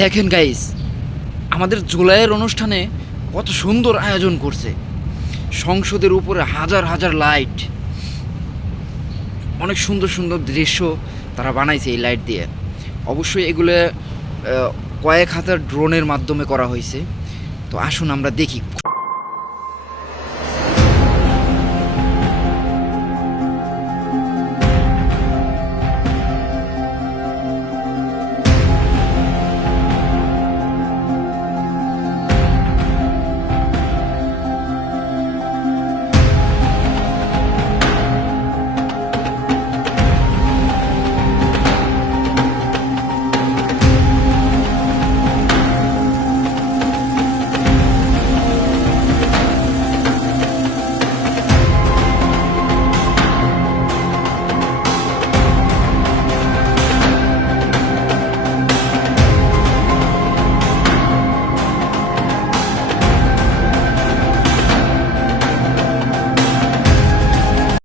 দেখেন গাইস, আমাদের জুলাইয়ের অনুষ্ঠানে কত সুন্দর আয়োজন করছে। সংসদের উপরে হাজার হাজার লাইট, অনেক সুন্দর সুন্দর দৃশ্য তারা বানাইছে এই লাইট দিয়ে। অবশ্যই এগুলো কয়েক হাজার ড্রোনের মাধ্যমে করা হয়েছে। তো আসুন আমরা দেখি